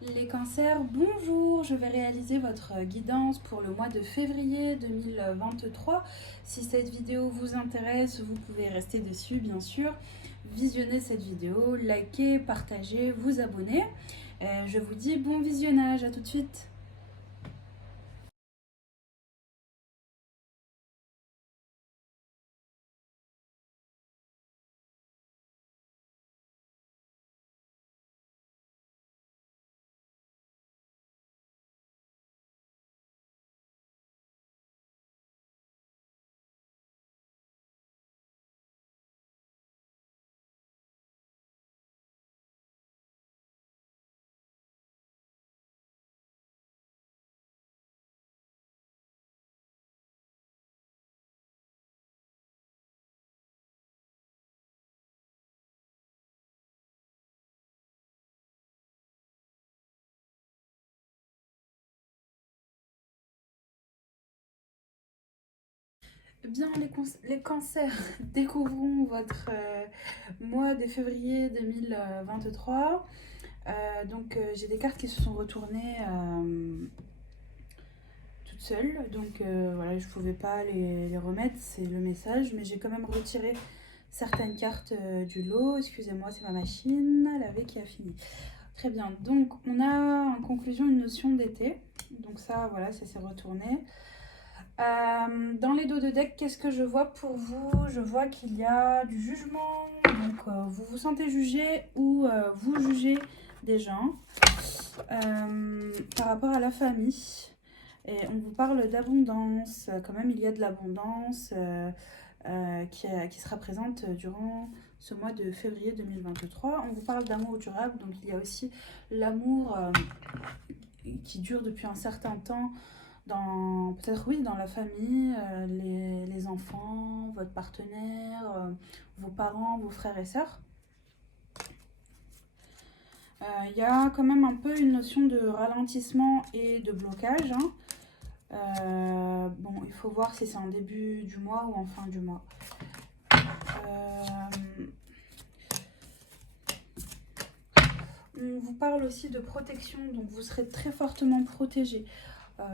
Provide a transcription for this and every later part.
Les cancers, bonjour, je vais réaliser votre guidance pour le mois de février 2023. Si cette vidéo vous intéresse, vous pouvez rester dessus bien sûr, visionner cette vidéo, liker, partager, vous abonner. Je vous dis bon visionnage, à tout de suite. Bien, les cancers, découvrons votre mois de février 2023. J'ai des cartes qui se sont retournées toute seule, donc voilà, je pouvais pas les remettre, c'est le message, mais j'ai quand même retiré certaines cartes du lot. Excusez-moi, c'est ma machine à laver qui a fini. Très bien, donc on a en conclusion une notion d'été, donc ça voilà, ça s'est retourné. Dans les dos de deck, qu'est-ce que je vois pour vous? Je vois qu'il y a du jugement, donc vous vous sentez jugé ou vous jugez des gens par rapport à la famille. Et on vous parle d'abondance, quand même il y a de l'abondance qui sera présente durant ce mois de février 2023. On vous parle d'amour durable, donc il y a aussi l'amour qui dure depuis un certain temps dans peut-être oui dans la famille, les enfants, votre partenaire, vos parents, vos frères et sœurs. Il y a quand même un peu une notion de ralentissement et de blocage, hein. Bon, il faut voir si c'est en début du mois ou en fin du mois. On vous parle aussi de protection, donc vous serez très fortement protégé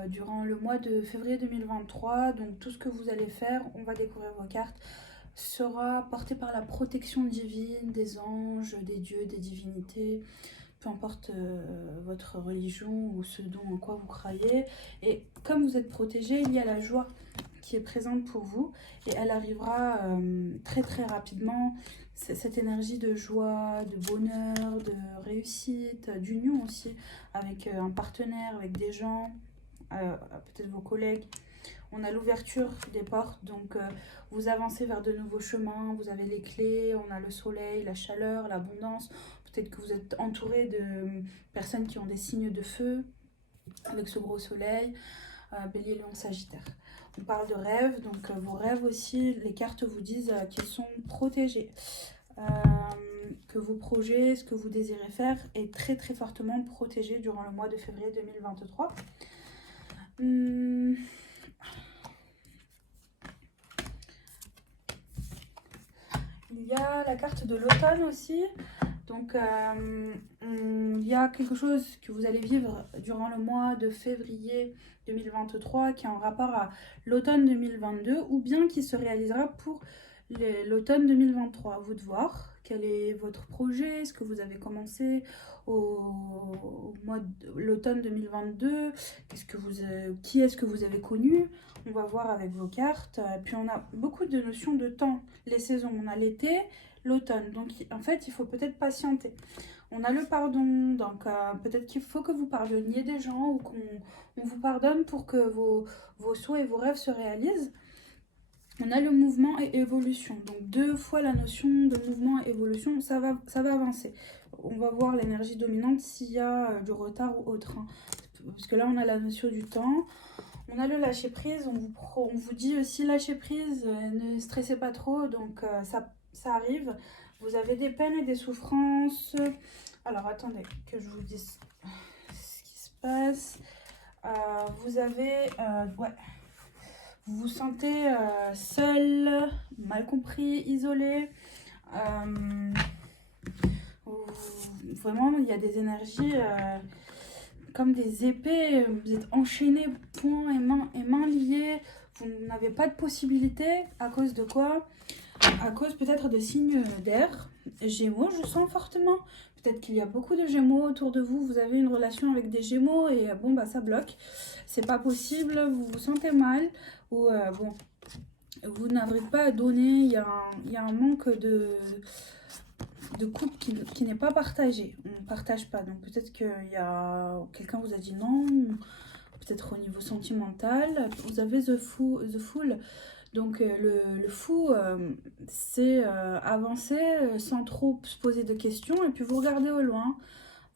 durant le mois de février 2023. Donc tout ce que vous allez faire, on va découvrir vos cartes, sera porté par la protection divine des anges, des dieux, des divinités, peu importe votre religion ou ce dont en quoi vous croyez. Et comme vous êtes protégé, il y a la joie qui est présente pour vous et elle arrivera très très rapidement. Cette énergie de joie, de bonheur, de réussite, d'union aussi avec un partenaire, avec des gens, peut-être vos collègues. On a l'ouverture des portes, donc vous avancez vers de nouveaux chemins, vous avez les clés, on a le soleil, la chaleur, l'abondance. Peut-être que vous êtes entouré de personnes qui ont des signes de feu avec ce gros soleil, Bélier, Lion, Sagittaire. On parle de rêves, donc vos rêves aussi, les cartes vous disent qu'ils sont protégés. Que vos projets, ce que vous désirez faire est très très fortement protégé durant le mois de février 2023. Il y a la carte de l'automne aussi. Donc, il y a quelque chose que vous allez vivre durant le mois de février 2023 qui est en rapport à l'automne 2022 ou bien qui se réalisera pour l'automne 2023. À vous de voir quel est votre projet, ce que vous avez commencé au mois de l'automne 2022, qui est-ce que vous avez connu. On va voir avec vos cartes. Puis on a beaucoup de notions de temps, les saisons. On a l'été, l'automne. Donc en fait, il faut peut-être patienter. On a le pardon, donc peut-être qu'il faut que vous pardonniez des gens ou qu'on vous pardonne pour que vos souhaits et vos rêves se réalisent. On a le mouvement et évolution. Donc deux fois la notion de mouvement et évolution, ça va avancer. On va voir l'énergie dominante s'il y a du retard ou autre, hein. Parce que là, on a la notion du temps. On a le lâcher prise, on vous dit aussi lâcher prise, ne stressez pas trop, donc ça arrive. Vous avez des peines et des souffrances. Alors attendez que je vous dise ce qui se passe. Vous avez, ouais, vous vous sentez seul, mal compris, isolé. vraiment, il y a des énergies comme des épées. Vous êtes enchaînés, poings et mains liés. Vous n'avez pas de possibilité. À cause de quoi? À cause peut-être de signes d'air. Gémeaux, je sens fortement. Peut-être qu'il y a beaucoup de Gémeaux autour de vous. Vous avez une relation avec des Gémeaux et bon, bah ça bloque. C'est pas possible. Vous vous sentez mal. Ou bon, vous n'arrivez pas à donner. Il y a un manque de couple qui n'est pas partagé. On ne partage pas. Donc peut-être qu'il y a quelqu'un vous a dit non. Peut-être au niveau sentimental. Vous avez The Fool. Donc le fou, c'est avancer sans trop se poser de questions. Et puis vous regardez au loin.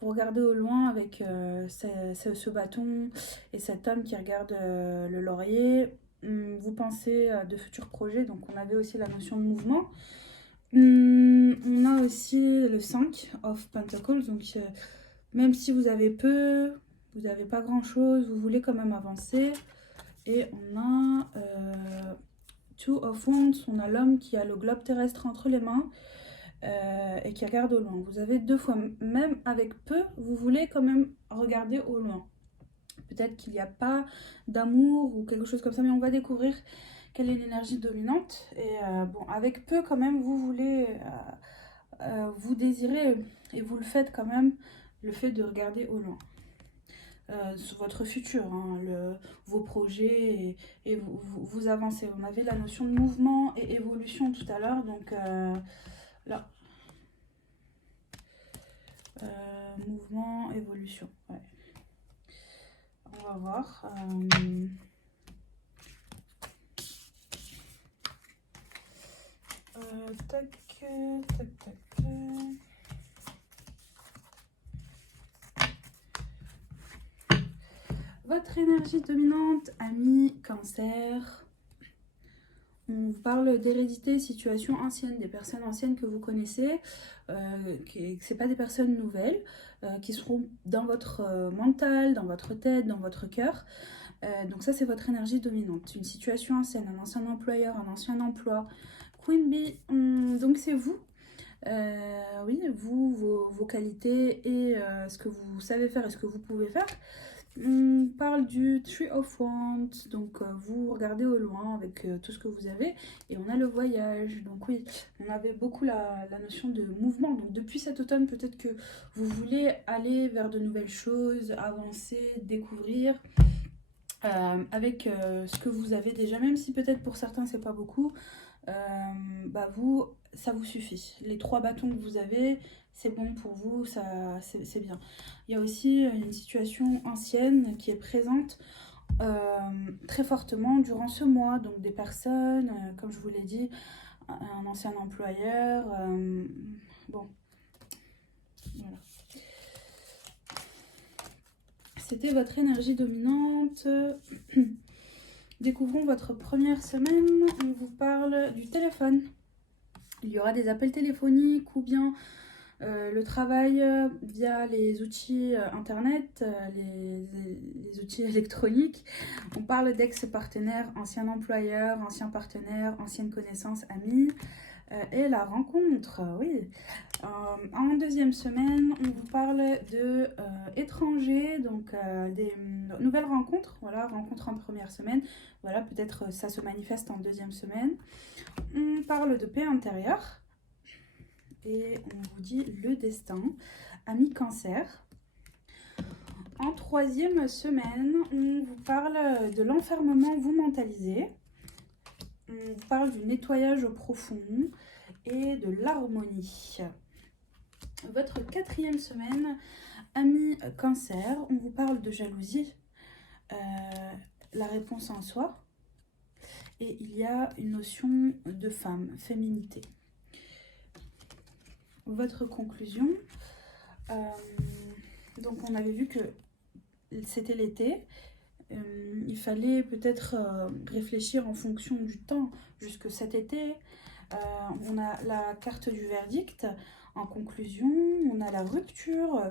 Vous regardez au loin avec ce bâton et cet homme qui regarde le laurier. Vous pensez à de futurs projets. Donc on avait aussi la notion de mouvement. On a aussi le 5 of Pentacles. Donc même si vous avez peu, vous n'avez pas grand-chose, vous voulez quand même avancer. Et on a... Two of Wands, on a l'homme qui a le globe terrestre entre les mains et qui regarde au loin. Vous avez 2 fois, même avec peu, vous voulez quand même regarder au loin. Peut-être qu'il n'y a pas d'amour ou quelque chose comme ça, mais on va découvrir quelle est l'énergie dominante. Et bon, avec peu quand même, vous voulez, vous désirez et vous le faites quand même, le fait de regarder au loin. Sur votre futur, hein, vos projets et vous avancez. On avait la notion de mouvement et évolution tout à l'heure, donc là, mouvement, évolution. Ouais. On va voir. Tac, tac, tac. Votre énergie dominante, ami Cancer. On vous parle d'hérédité, situations anciennes, des personnes anciennes que vous connaissez, que ce pas des personnes nouvelles, qui seront dans votre mental, dans votre tête, dans votre cœur. Donc ça, c'est votre énergie dominante. Une situation ancienne, un ancien employeur, un ancien emploi. Queen Bee, donc c'est vous. Oui, vous, vos qualités et ce que vous savez faire et ce que vous pouvez faire. On parle du Tree of Wands, donc vous regardez au loin avec tout ce que vous avez, et on a le voyage. Donc oui, on avait beaucoup la notion de mouvement. Donc depuis cet automne, peut-être que vous voulez aller vers de nouvelles choses, avancer, découvrir avec ce que vous avez déjà, même si peut-être pour certains c'est pas beaucoup. Bah vous, ça vous suffit. Les 3 bâtons que vous avez, c'est bon pour vous, ça c'est bien. Il y a aussi une situation ancienne qui est présente très fortement durant ce mois. Donc des personnes, comme je vous l'ai dit, un ancien employeur. Bon, voilà. C'était votre énergie dominante. Découvrons votre première semaine. On vous parle du téléphone. Il y aura des appels téléphoniques ou bien le travail via les outils internet, les outils électroniques. On parle d'ex-partenaires, anciens employeurs, anciens partenaires, anciennes connaissances, amis. Et la rencontre, oui. En deuxième semaine, on vous parle de étrangers, donc des nouvelles rencontres. Voilà, rencontre en première semaine. Voilà, peut-être ça se manifeste en deuxième semaine. On parle de paix intérieure. Et on vous dit le destin, ami Cancer. En troisième semaine, on vous parle de l'enfermement, vous mentalisez. On vous parle du nettoyage profond et de l'harmonie. Votre quatrième semaine, ami Cancer, on vous parle de jalousie, la réponse en soi. Et il y a une notion de femme, féminité. Votre conclusion. Donc on avait vu que c'était l'été. Il fallait peut-être réfléchir en fonction du temps jusque cet été. On a la carte du verdict en conclusion. On a la rupture.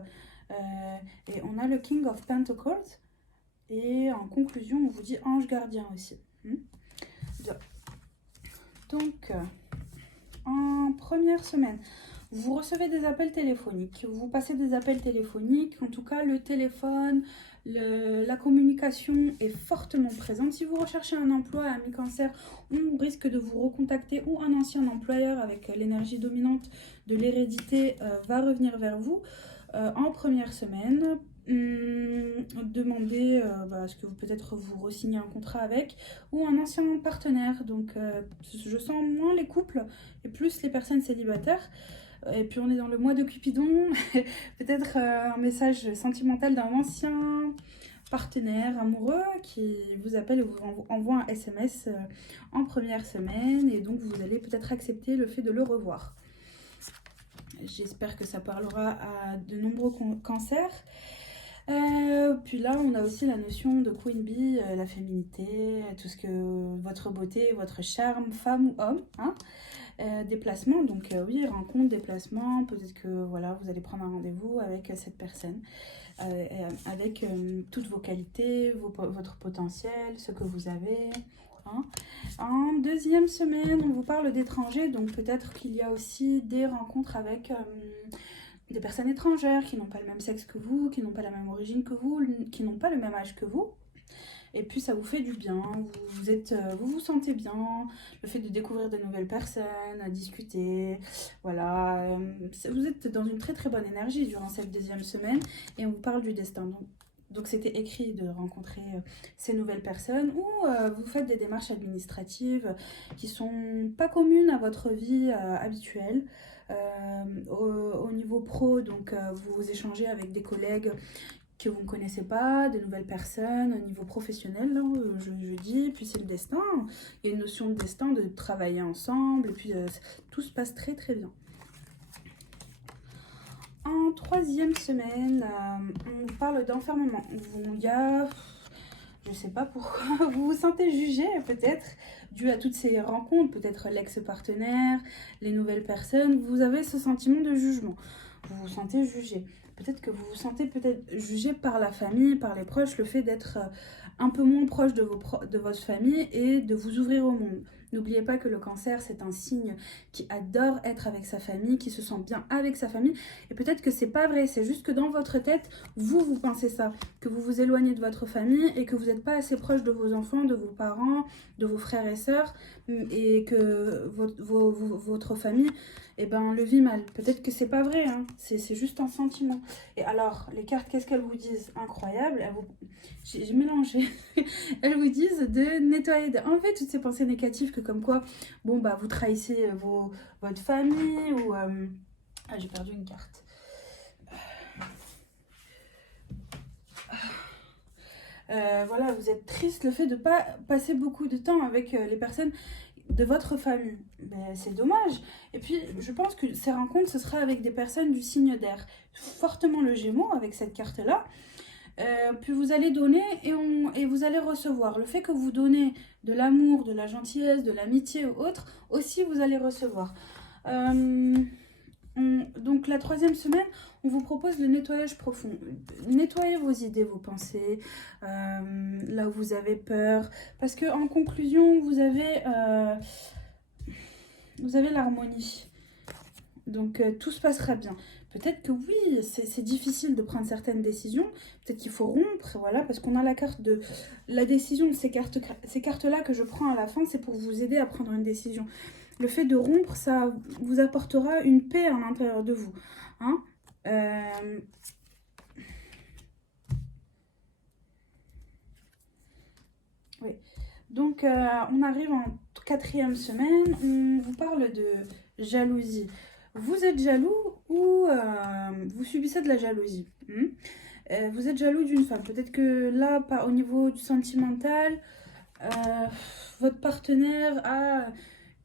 Et on a le King of Pentacles. Et en conclusion, on vous dit ange gardien aussi. Donc, en première semaine, Vous recevez des appels téléphoniques, vous passez des appels téléphoniques, en tout cas le téléphone, la communication est fortement présente. Si vous recherchez un emploi à mi-cancer, on risque de vous recontacter ou un ancien employeur avec l'énergie dominante de l'hérédité va revenir vers vous en première semaine. Demander à ce que vous peut-être vous re-signez un contrat avec ou un ancien partenaire. Donc je sens moins les couples et plus les personnes célibataires. Et puis on est dans le mois de Cupidon, peut-être un message sentimental d'un ancien partenaire amoureux qui vous appelle et vous envoie un SMS en première semaine et donc vous allez peut-être accepter le fait de le revoir. J'espère que ça parlera à de nombreux cancers. Puis là, on a aussi la notion de Queen Bee, la féminité, tout ce que votre beauté, votre charme, femme ou homme, hein. Déplacement, donc oui, rencontre, déplacement, peut-être que voilà, vous allez prendre un rendez-vous avec cette personne, avec toutes vos qualités, votre potentiel, ce que vous avez. Hein. En deuxième semaine, on vous parle d'étrangers, donc peut-être qu'il y a aussi des rencontres avec des personnes étrangères qui n'ont pas le même sexe que vous, qui n'ont pas la même origine que vous, qui n'ont pas le même âge que vous. Et puis ça vous fait du bien, vous vous sentez bien, le fait de découvrir de nouvelles personnes, à discuter, voilà. Vous êtes dans une très très bonne énergie durant cette deuxième semaine et on vous parle du destin. Donc c'était écrit de rencontrer ces nouvelles personnes ou vous faites des démarches administratives qui sont pas communes à votre vie habituelle. Au niveau pro, donc vous échangez avec des collègues que vous ne connaissez pas, des nouvelles personnes au niveau professionnel, là, je dis, puis c'est le destin, il y a une notion de destin, de travailler ensemble, et puis tout se passe très très bien. En troisième semaine, on parle d'enfermement. Il y a, je sais pas pourquoi, vous vous sentez jugé peut-être, dû à toutes ces rencontres, peut-être l'ex-partenaire, les nouvelles personnes, vous avez ce sentiment de jugement, vous vous sentez jugé. Peut-être que vous vous sentez peut-être jugé par la famille, par les proches, le fait d'être un peu moins proche de votre famille et de vous ouvrir au monde. N'oubliez pas que le cancer, c'est un signe qui adore être avec sa famille, qui se sent bien avec sa famille. Et peut-être que c'est pas vrai, c'est juste que dans votre tête, vous pensez ça. Que vous vous éloignez de votre famille et que vous n'êtes pas assez proche de vos enfants, de vos parents, de vos frères et sœurs. Et que votre famille le vit mal. Peut-être que c'est pas vrai, hein. C'est juste un sentiment. Et alors, les cartes, qu'est-ce qu'elles vous disent? Incroyable. J'ai mélangé. Elles vous disent de nettoyer, d'enlever toutes ces pensées négatives que comme quoi, bon, bah, vous trahissez votre famille ou... Ah, j'ai perdu une carte. Voilà, vous êtes triste, le fait de ne pas passer beaucoup de temps avec les personnes de votre famille. Ben, c'est dommage. Et puis, je pense que ces rencontres, ce sera avec des personnes du signe d'air. Fortement le Gémeaux, avec cette carte-là. Puis vous allez donner et vous allez recevoir. Le fait que vous donnez de l'amour, de la gentillesse, de l'amitié ou autre, aussi vous allez recevoir. Donc la troisième semaine, on vous propose le nettoyage profond. Nettoyez vos idées, vos pensées, là où vous avez peur. Parce qu'en conclusion, vous avez l'harmonie. Donc tout se passera bien. Peut-être que oui, c'est difficile de prendre certaines décisions. Peut-être qu'il faut rompre, voilà, parce qu'on a la carte de la décision. Ces cartes-là que je prends à la fin, c'est pour vous aider à prendre une décision. Le fait de rompre, ça vous apportera une paix à l'intérieur de vous. Hein. Oui. Donc, on arrive en quatrième semaine. On vous parle de jalousie. Vous êtes jaloux ou vous subissez de la jalousie. Vous êtes jaloux d'une femme. Peut-être que là, au niveau du sentimental, votre partenaire a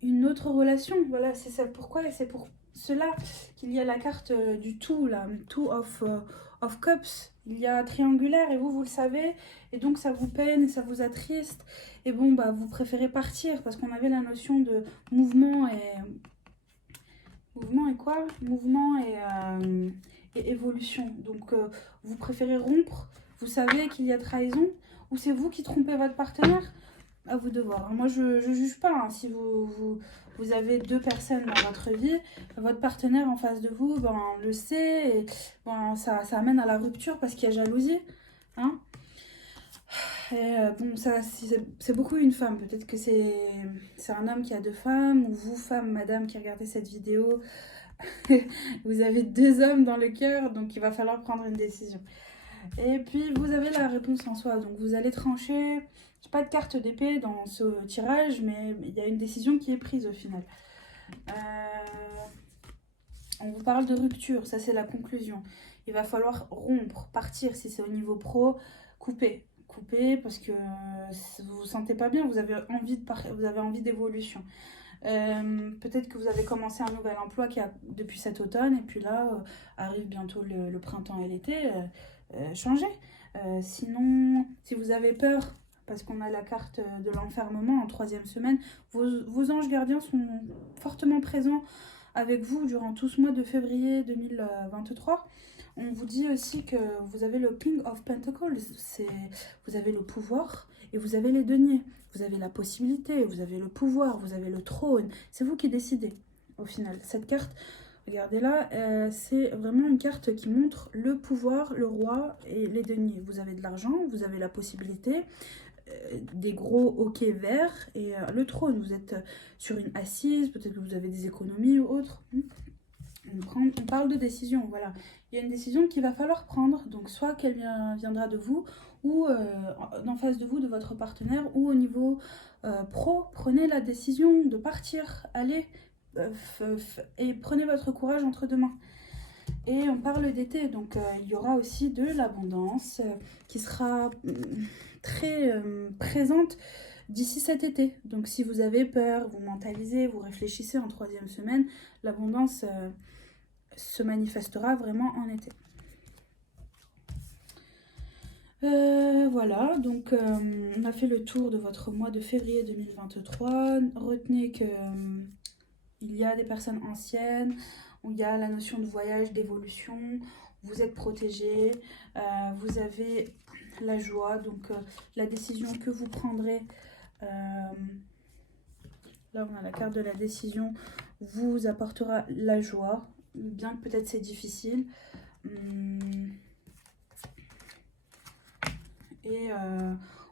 une autre relation. Voilà, c'est ça. Pourquoi? C'est pour cela qu'il y a la carte du tout, là, Two of Cups. Il y a triangulaire et vous le savez. Et donc, ça vous peine et ça vous attriste. Et bon, bah, vous préférez partir parce qu'on avait la notion de mouvement et... Mouvement et quoi? Mouvement et évolution. Donc, vous préférez rompre. Vous savez qu'il y a trahison. Ou c'est vous qui trompez votre partenaire. À vous de voir. Moi, je juge pas, hein. Si vous avez deux personnes dans votre vie, votre partenaire en face de vous, ben, le sait. Et, ben, ça amène à la rupture parce qu'il y a jalousie. Hein. Et bon, ça, c'est beaucoup une femme. Peut-être que c'est un homme qui a deux femmes, ou vous, femme, madame, qui regardez cette vidéo, vous avez deux hommes dans le cœur, donc il va falloir prendre une décision. Et puis, vous avez la réponse en soi, donc vous allez trancher. J'ai pas de carte d'épée dans ce tirage, mais il y a une décision qui est prise au final. On vous parle de rupture, ça c'est la conclusion. Il va falloir rompre, partir si c'est au niveau pro, couper. Couper parce que vous vous sentez pas bien, vous avez envie d'évolution. Peut-être que vous avez commencé un nouvel emploi depuis cet automne, et puis là arrive bientôt le printemps et l'été. Changez. Sinon, si vous avez peur, parce qu'on a la carte de l'enfermement en troisième semaine, vos anges gardiens sont fortement présents avec vous durant tout ce mois de février 2023. On vous dit aussi que vous avez le King of Pentacles, vous avez le pouvoir et vous avez les deniers. Vous avez la possibilité, vous avez le pouvoir, vous avez le trône. C'est vous qui décidez au final. Cette carte, regardez là, c'est vraiment une carte qui montre le pouvoir, le roi et les deniers. Vous avez de l'argent, vous avez la possibilité, des gros hoquets verts et le trône. Vous êtes sur une assise, peut-être que vous avez des économies ou autre. On parle de décision, voilà. Il y a une décision qu'il va falloir prendre, donc soit qu'elle viendra de vous, ou en face de vous, de votre partenaire, ou au niveau pro, prenez la décision de partir, allez, et prenez votre courage entre deux mains. Et on parle d'été, donc il y aura aussi de l'abondance qui sera très présente d'ici cet été. Donc si vous avez peur, vous mentalisez, vous réfléchissez en troisième semaine, l'abondance se manifestera vraiment en été. Voilà, donc on a fait le tour de votre mois de février 2023. Retenez que il y a des personnes anciennes, où il y a la notion de voyage, d'évolution, vous êtes protégé, vous avez la joie, donc la décision que vous prendrez, là on a la carte de la décision, vous apportera la joie, bien que peut-être c'est difficile. Et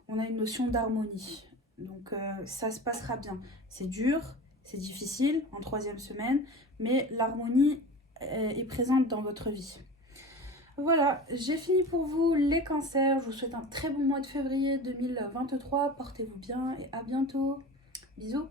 on a une notion d'harmonie, donc ça se passera bien. C'est dur, c'est difficile en troisième semaine, mais l'harmonie est présente dans votre vie. Voilà, j'ai fini pour vous les cancers. Je vous souhaite un très bon mois de février 2023. Portez-vous bien et à bientôt. Bisous.